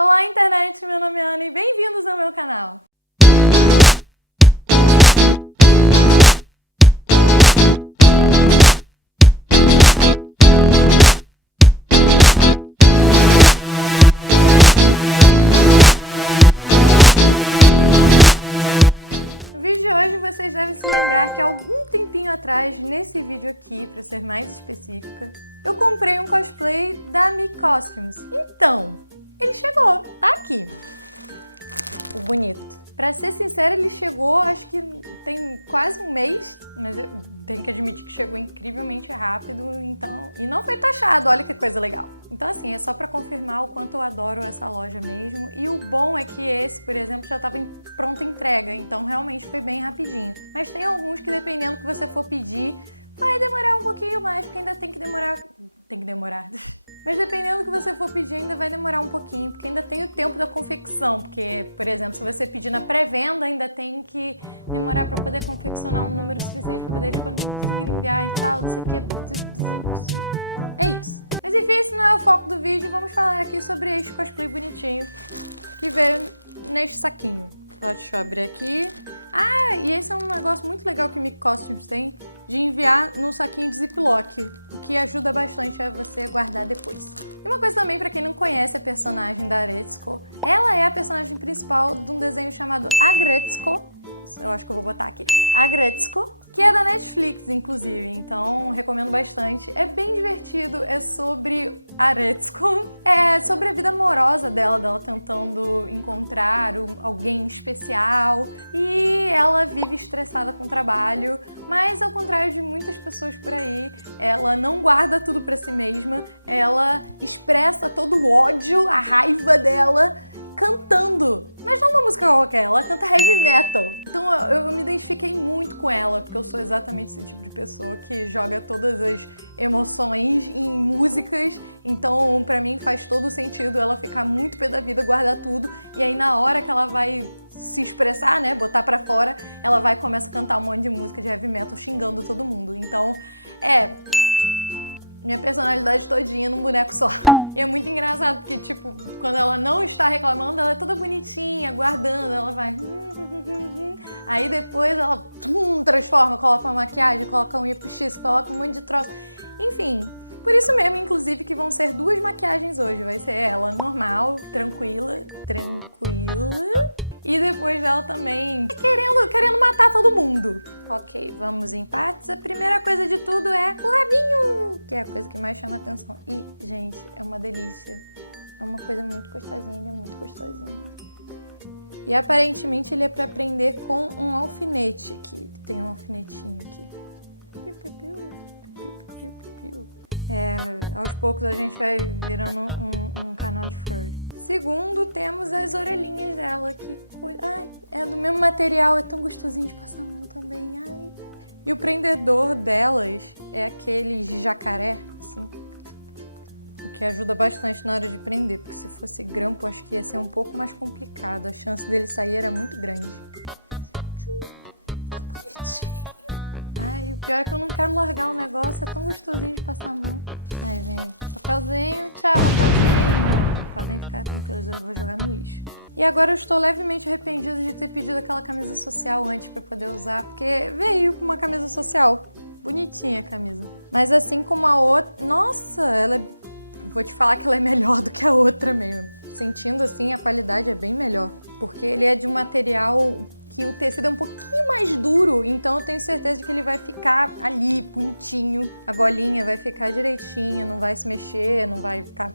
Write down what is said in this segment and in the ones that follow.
Olá, internet! Meu nome é Ana e bem-vindos ao meu canal! No vídeo de hoje vocês devem se lembrar que há algum tempinho atrás, nesse vídeo aqui, para ser mais específica, eu comprei um cosplay da Mi Costumes. Então, ele chegou, tá aqui. O bonito. Pra ser sincera, ele chegou, acho que tem quase um mês, mas eu tenho que admitir que chegou incrivelmente rápido, então... E não foi taxado, olha que coisa legal. Então assim, é só pra confirmar o quanto eu adoro essa loja mesmo. E o bom é que esse, por exemplo, já tava em pronta entrega, então realmente foi bem rapidinho. Mas tem alguns que, dependendo do que você for pedir, vai demorar um pouquinho mais, porque ainda tem que demorar... Mas dependendo do que você for pedir, ainda vai demorar um pouquinho, porque ainda tem o tempo da confecção, porque, por exemplo, se você pedir na pré-venda, ainda tem que demorar para poder confeccionar um número suficiente para poder eles conseguirem enviar e tal, não sei o que. É isso. Mas enfim, esse não é o foco do vídeo, vamos falar aqui sobre este cosplay bonitinho que veio neste saquinho. Ó, deixa eu abrir aqui. Ah, e esse é um negócio muito legal que o Mi Costumes tem, de enviar num saquinho de ziplock, o que ajuda bastante a você guardar depois. E uma coisa também, pra quem não conhece a personagem da Aretsuko, ela é a personagem principal de um desenho chamado Aggretsuko, eu acho que eu vou botar aqui, Aggretsuko, que é da Netflix, inclusive, então recomendo bastante. É bem divertido, é sobre Aretsuko, é sobre a vida amorosa dela tentando encontrar alguém especial, e ela vive estressada com o trabalho, mas ao contrário de muitas pessoas por aí, ela não guarda tudo pra si mesma, ela expressa todo o ódio, a raiva dela, cantando. Mas não uma música qualquer, ela canta heavy metal. Então eu me identifiquei muito com ela, porque eu sou exatamente esse tipo de pessoa que joga todas as emoções em músicas. Então pra mim faz todo sentido ela ficar muito pé da vida, guardar tudo. E aí na hora que ela vai se expressar, né, botar pra fora, ela vai e começa a cantar um monte de música de heavy metal xingando todo mundo. Então, minha personalidade todinha num boneco só. E é muito engraçado, porque, tipo, quando ela não está reclamando, ela é toda bonitinha, guardando, ela vai... Aí depois ela transforma, coloca uma maquiagem, coloca unha postiça, coloca um monte de troço. Enfim, por isso mesmo, inclusive, que vão ser duas maquiagens hoje. Vai ser ela normal, tranquila. E depois dela também querendo matar todo mundo. Ok, vamos em partes. A primeira coisa de tudo é o rabinho, que é a coisa que mais chama atenção. E, gente, é uma delícia. É uma coisa muito gostosinha, ele é muito gostosinho. E aparentemente ele é pra prender com um alfinete aqui. Tem um alfinetinho aqui. Aos poucos a gente vai virando um canal de furry. Segundo, temos as orelhinhas dela, que coisa... Ai, é do mesmo material, é tão gostosinho de passar a mão também, ai. E o prendedor delas é aquele de jacaré, assim, o que ajuda bastante na hora de prender, porque se fosse grampo, acho que ia ser um pouco mais complicado, a chance dele sair era muito grande. Que bonitinho. Ai, o pior é que eu não quero largar o negócio, é tão gostosinho de passar a mão. Aí vem, papelzinho, tchau, papelzinho. Podem ficar tranquilos, eu vou jogar no lixo. E agora eu estou levemente arrependida de ter pedido aquela camisa social antes pra poder usar, porque veio com uma camisa social. Bonitinha a camisa. Mas assim como a outra... Nossa, ela é... Vou te falar que ela é melhor do que a outra mesmo. Sentindo assim, a qualidade é bem melhor. Porque ele é de um material que o tecido é um pouquinho mais duro, então eu tenho certeza de que ele vai ficar ali, bonitinho. A golinha vai ficar direitinho, não vai se mexer, não vai ficar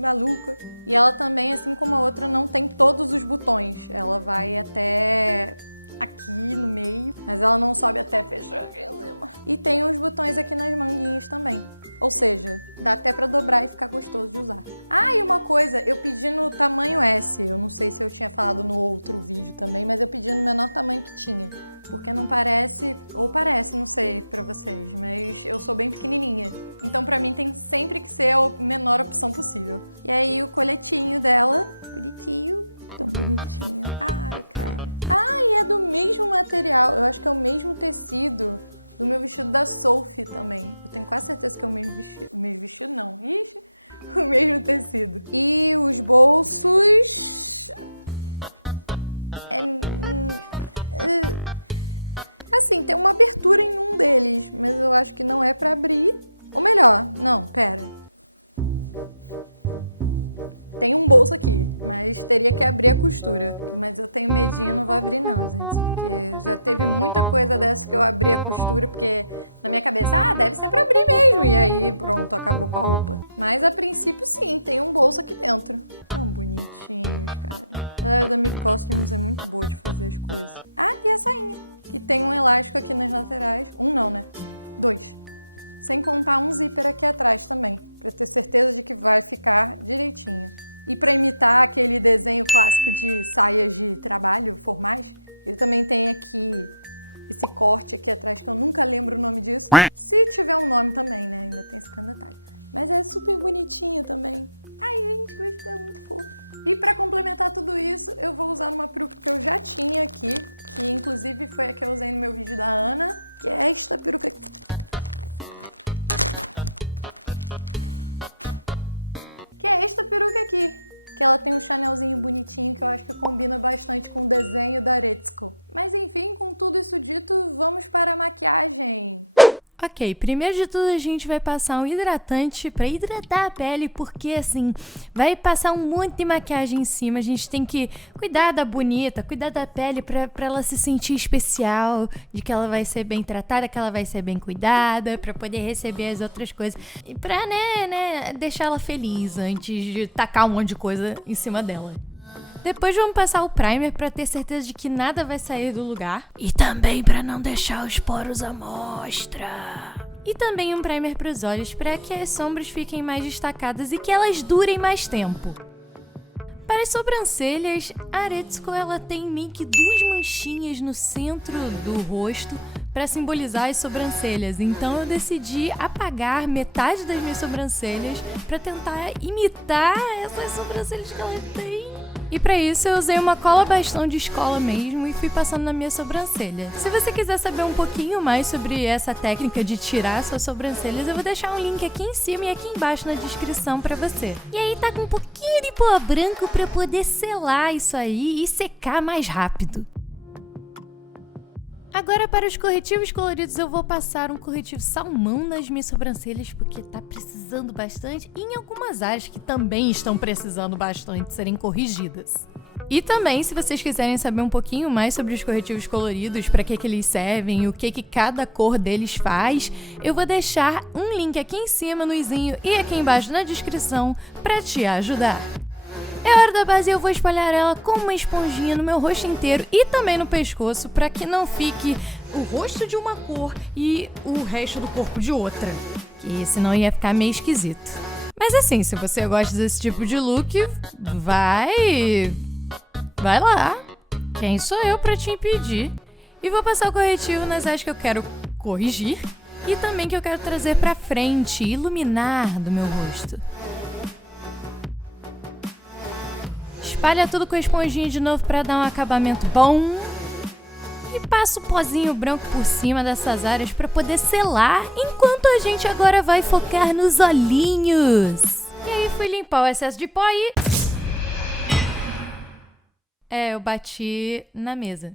maluca. E ela também, assim como a outra, não tem todos os botões. Ela vai até aqui no meio, mas ela não sobe até fechar. E tem os botões aqui nas manguinhas também. Ou seja, dá até pra dobrar e ficar gostoso de usar. Ah, e uma coisa, eu pedi no tamanho S. Eu não sei se eu tinha falado no outro vídeo também, mas eu pedi no menor tamanho que tinha. Porque não parece, ou parece, não sei pra vocês, mas eu sou bem pequenininha. Então pra mim tem sempre que ser a menor opção possível. E aí o coletinho dela, bonitinho, tão bonitinho. Ai, cara. Ah, e é do mesmo material, eu acho que é o mesmo tecido do meu vestido da Sophie também. Eu tenho quase certeza que é o mesmo vestido. O mesmo vestido não. Ixi, o mesmo tecido. E os bolsos... Assim, tem uma abertura em um deles, mas eu acho que não é pra abrir. Ou melhor, não, pera. Tem um bolso aqui, mas teria que abrir a costura. Mas eu tenho medinho, não vou abrir não, gente. Porque já teve muita coisa dessa que eu abri a costura, porque na minha cabeça, deve ser pra abrir mesmo. E aí, pronto, acabou com a roupa. Mas a princípio, sim, tem um bolso aqui dentro. Tão bonitinhos, cara. A galera da Mi Costumes é muito boa de fazer as coisas. E a sainha, que tem um elástico aqui nas laterais. Um não, né? 2. Sem contar um zíper aqui atrás também, pra ter certeza de que vai ficar direitinho. E para imitar aquele desenho clássico de saias de trabalho formais, ele também tem aqui esse corte aqui atrás, que eu nunca lembro o nome disso. Se tiver um nome também, né? Ainda tem esse detalhe. Mas é super bonitinho também. Ai, gente, vai ficar muito fofo. E para complementar tudo isso, eu vou usar uma peruca que eu já tinha aqui, que inclusive foi a que eu usei no meu vídeo da Ana, que é esta peruca aqui. Que é esta peruca aqui, que ela tem um chanelzinho bonitinho que eu acho que combina bastante com o desenho da Aretsuko. Mas enfim, com tudo isso dito, vamos para a maquiagem. Ok, primeiro de tudo a gente vai passar um hidratante pra hidratar a pele, porque assim, vai passar um monte de maquiagem em cima, a gente tem que cuidar da bonita, cuidar da pele pra ela se sentir especial, de que ela vai ser bem tratada, que ela vai ser bem cuidada, pra poder receber as outras coisas, e pra, né, deixar ela feliz antes de tacar um monte de coisa em cima dela. Depois vamos passar o primer pra ter certeza de que nada vai sair do lugar. E também pra não deixar os poros à mostra. E também um primer pros olhos pra que as sombras fiquem mais destacadas e que elas durem mais tempo. Para as sobrancelhas, a Aretsuko ela tem meio que 2 manchinhas no centro do rosto para simbolizar as sobrancelhas. Então eu decidi apagar metade das minhas sobrancelhas para tentar imitar essas sobrancelhas que ela tem. E pra isso eu usei uma cola bastão de escola mesmo e fui passando na minha sobrancelha. Se você quiser saber um pouquinho mais sobre essa técnica de tirar suas sobrancelhas, eu vou deixar um link aqui em cima e aqui embaixo na descrição pra você. E aí tá com um pouquinho de pó branco pra poder selar isso aí e secar mais rápido. Agora para os corretivos coloridos eu vou passar um corretivo salmão nas minhas sobrancelhas porque tá precisando bastante e em algumas áreas que também estão precisando bastante serem corrigidas. E também, se vocês quiserem saber um pouquinho mais sobre os corretivos coloridos, para que eles servem e o que cada cor deles faz, eu vou deixar um link aqui em cima no izinho e aqui embaixo na descrição para te ajudar. É hora da base e eu vou espalhar ela com uma esponjinha no meu rosto inteiro e também no pescoço para que não fique o rosto de uma cor e o resto do corpo de outra, que senão ia ficar meio esquisito. Mas assim, se você gosta desse tipo de look, vai lá. Quem sou eu para te impedir? E vou passar o corretivo nas áreas que eu quero corrigir e também que eu quero trazer para frente, iluminar do meu rosto. Espalha tudo com a esponjinha de novo para dar um acabamento bom. E passa o pozinho branco por cima dessas áreas para poder selar, enquanto a gente agora vai focar nos olhinhos. E aí fui limpar o excesso de pó e... eu bati na mesa.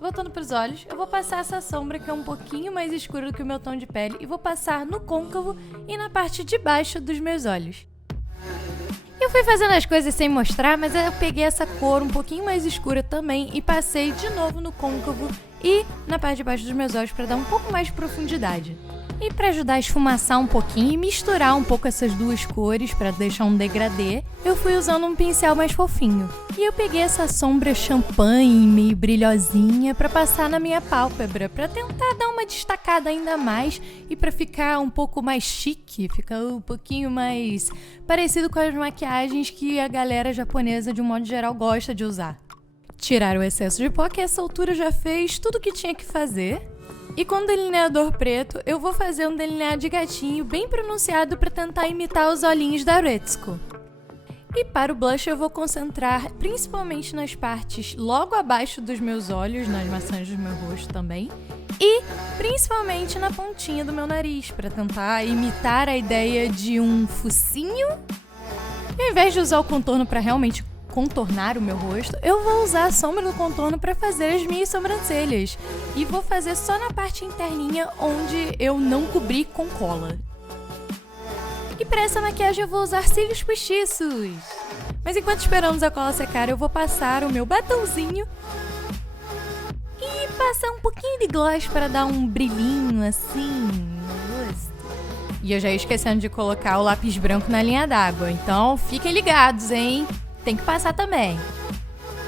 Voltando para os olhos, eu vou passar essa sombra que é um pouquinho mais escura do que o meu tom de pele e vou passar no côncavo e na parte de baixo dos meus olhos. Eu fui fazendo as coisas sem mostrar, mas eu peguei essa cor um pouquinho mais escura também e passei de novo no côncavo e na parte de baixo dos meus olhos para dar um pouco mais de profundidade. E para ajudar a esfumaçar um pouquinho e misturar um pouco essas duas cores para deixar um degradê, eu fui usando um pincel mais fofinho. E eu peguei essa sombra champanhe meio brilhosinha para passar na minha pálpebra, para tentar dar uma destacada ainda mais e para ficar um pouco mais chique, ficar um pouquinho mais parecido com as maquiagens que a galera japonesa de um modo geral gosta de usar. Tirar o excesso de pó, que essa altura já fez tudo o que tinha que fazer. E com o delineador preto, eu vou fazer um delineado de gatinho bem pronunciado para tentar imitar os olhinhos da Aretsuko. E para o blush eu vou concentrar principalmente nas partes logo abaixo dos meus olhos, nas maçãs do meu rosto também, e principalmente na pontinha do meu nariz, para tentar imitar a ideia de um focinho. E ao invés de usar o contorno para realmente contornar o meu rosto, eu vou usar a sombra do contorno para fazer as minhas sobrancelhas. E vou fazer só na parte interninha onde eu não cobri com cola. E para essa maquiagem eu vou usar cílios postiços. Mas enquanto esperamos a cola secar, eu vou passar o meu batonzinho e passar um pouquinho de gloss para dar um brilhinho assim no rosto. E eu já ia esquecendo de colocar o lápis branco na linha d'água, então fiquem ligados, hein? Tem que passar também.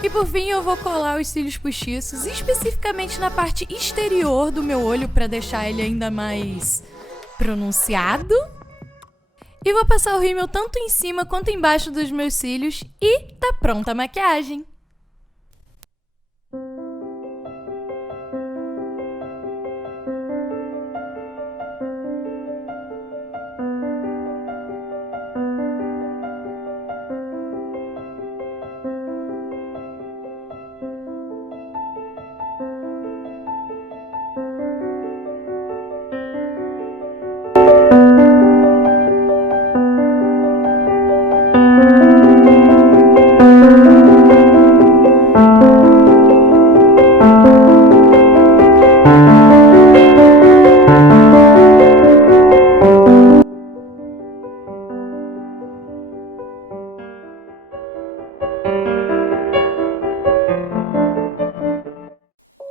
E por fim eu vou colar os cílios postiços, especificamente na parte exterior do meu olho para deixar ele ainda mais pronunciado. E vou passar o rímel tanto em cima quanto embaixo dos meus cílios e tá pronta a maquiagem.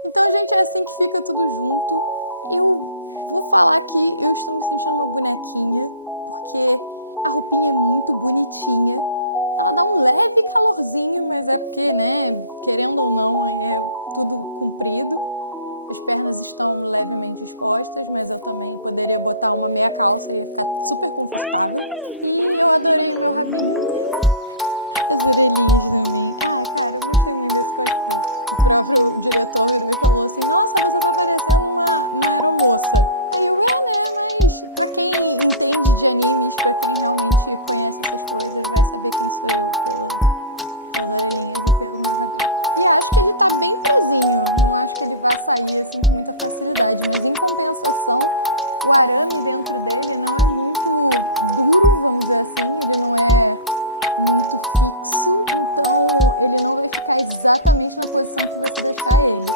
Então, gente, é assim que fica tudo junto. Eu vou falar que eu estou me sentindo uma bonequinha, porque a roupinha é muito bonitinha. Ela dá um leve calorzinho, mas é porque, né, querendo ou não, é tudo comprido. As pernas estão levemente expostas, mas eu também poderia botar uma meia calça e ia ficar super confortável. E eu adorei o meu rabinho. As orelhinhas também. Ah, cara, eu gostei muito desse cosplay. O próprio diretor virou e falou assim: nossa, você tá parecendo uma aeromoça. Aí eu, né, mas pra quem entende de animes, pra quem realmente conhece essas coisas, vai saber quem sou eu pelas orelhinhas e pelo meu rabinho. E acho que ele tá bem presinho, não acho que ele vai sair assim com muita facilidade, mas em compensação, o arame dentro dele não é muito duro, vamos dizer assim, ele não é muito fixo, então ele não vai ficar exatamente na posição que você deixar ele.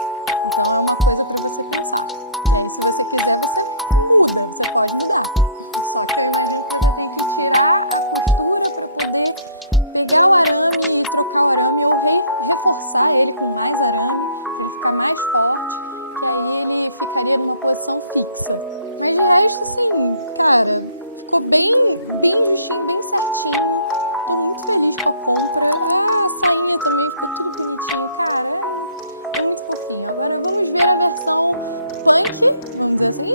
Então é uma coisa para você pensar. E aí, se você quiser, você muda, você pode mudar. Só que eu imagino que você tem que tirar a costura para poder pegar o arame e trocar o arame ou reforçar ele com mais arame para ele ficar mais forte, que aí ele ficaria numa posição fixa. Mas de resto, assim, cara, ficou bem justinho, bem certinho. Tô muito feliz com a compra. Ah, a sainha também ficou tudo bonitinho. Cara, é muito fofinho. Agora vamos ver a versão punk, vamos dizer assim.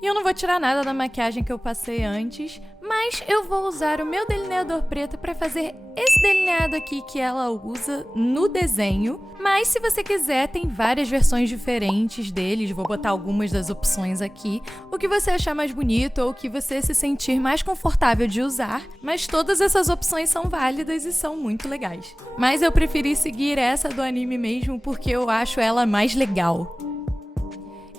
E eu não vou tirar nada da maquiagem que eu passei antes, mas eu vou usar o meu delineador preto para fazer esse delineado aqui que ela usa no desenho. Mas se você quiser, tem várias versões diferentes deles, vou botar algumas das opções aqui. O que você achar mais bonito ou o que você se sentir mais confortável de usar, mas todas essas opções são válidas e são muito legais. Mas eu preferi seguir essa do anime mesmo porque eu acho ela mais legal.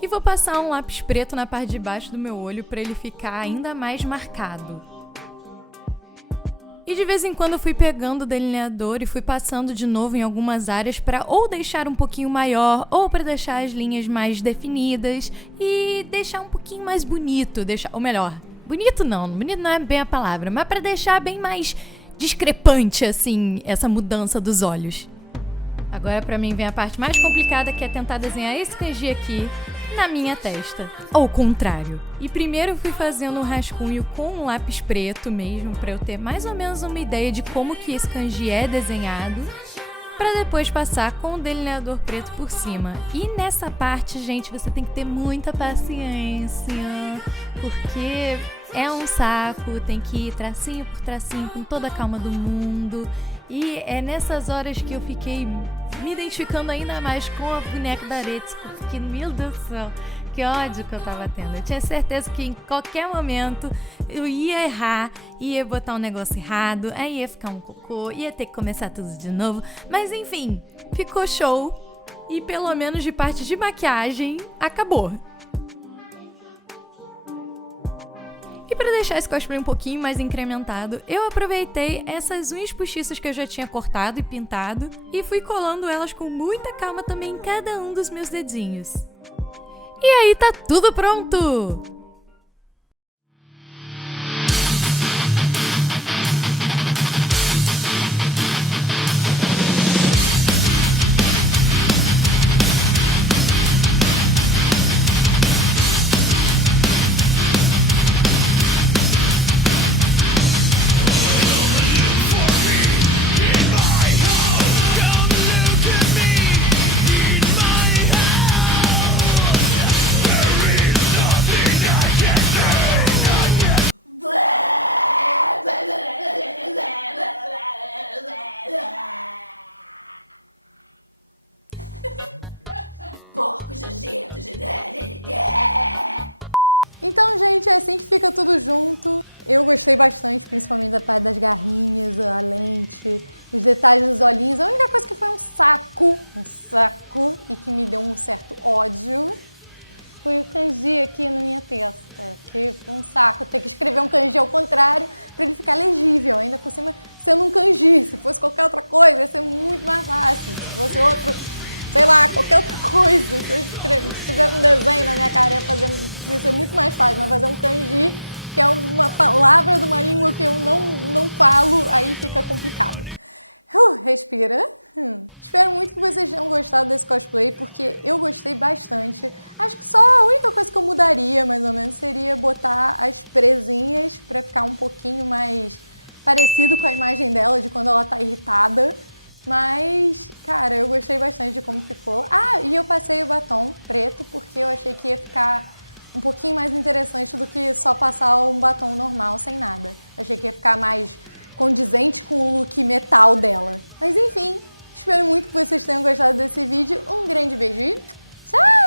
E vou passar um lápis preto na parte de baixo do meu olho para ele ficar ainda mais marcado. E de vez em quando eu fui pegando o delineador e fui passando de novo em algumas áreas para ou deixar um pouquinho maior ou para deixar as linhas mais definidas e deixar um pouquinho mais bonito, ou melhor, bonito não é bem a palavra, mas para deixar bem mais discrepante assim essa mudança dos olhos. Agora pra mim vem a parte mais complicada, que é tentar desenhar esse kanji aqui na minha testa, ou contrário. E primeiro eu fui fazendo um rascunho com um lápis preto mesmo, pra eu ter mais ou menos uma ideia de como que esse kanji é desenhado, pra depois passar com o delineador preto por cima. E nessa parte, gente, você tem que ter muita paciência, porque é um saco, tem que ir tracinho por tracinho, com toda a calma do mundo. E é nessas horas que eu fiquei me identificando ainda mais com a boneca da Aretsuko, porque, meu Deus do céu, que ódio que eu tava tendo. Eu tinha certeza que em qualquer momento eu ia errar, ia botar um negócio errado, aí ia ficar um cocô, ia ter que começar tudo de novo. Mas enfim, ficou show. E pelo menos de parte de maquiagem, acabou. E pra deixar esse cosplay um pouquinho mais incrementado, eu aproveitei essas unhas postiças que eu já tinha cortado e pintado e fui colando elas com muita calma também em cada um dos meus dedinhos. E aí tá tudo pronto! Porcos nojentos. Então, gente, é assim que fica tudo junto. Eu gostei bastante, principalmente da parte das garrinhas, a lente, os detalhes dos olhinhos. A única coisa que foi um saco, e que me deu um certo ódio, foi o kanji aqui na minha testa, que foi um saco. Ter que escrever um kanji ao contrário para ele ficar legível, ainda por cima sendo um kanji. Se fosse qualquer outra coisa, ia ser muito mais fácil. Se fosse outro, sei lá, qualquer outra coisa. Se eu fizesse um desenho na minha cara, ia ser muito mais fácil. Mas fazer um kanji, que é uma palavra de uma língua que eu não falo, aí fica complicado. Respira. Espero muito que vocês tenham gostado desse cosplay, porque eu gostei bastante. Acho que só a única coisa que eu mudaria, mais ou menos, seria botar as presinhas pra ficar um pouquinho mais parecido com a imagem dela de quando ela tá irritada. Mas, cara, eu gostei bastante de como ficou. Ah, e eu passei o batom preto porque eu achei que ia ficar um pouquinho mais interessante do que só passar um batom normal sem nada. Achei que ia ficar mais condizente com o look metal dela. Mas enfim, espero muito que vocês tenham gostado desse vídeo. Um grande beijo e tchau!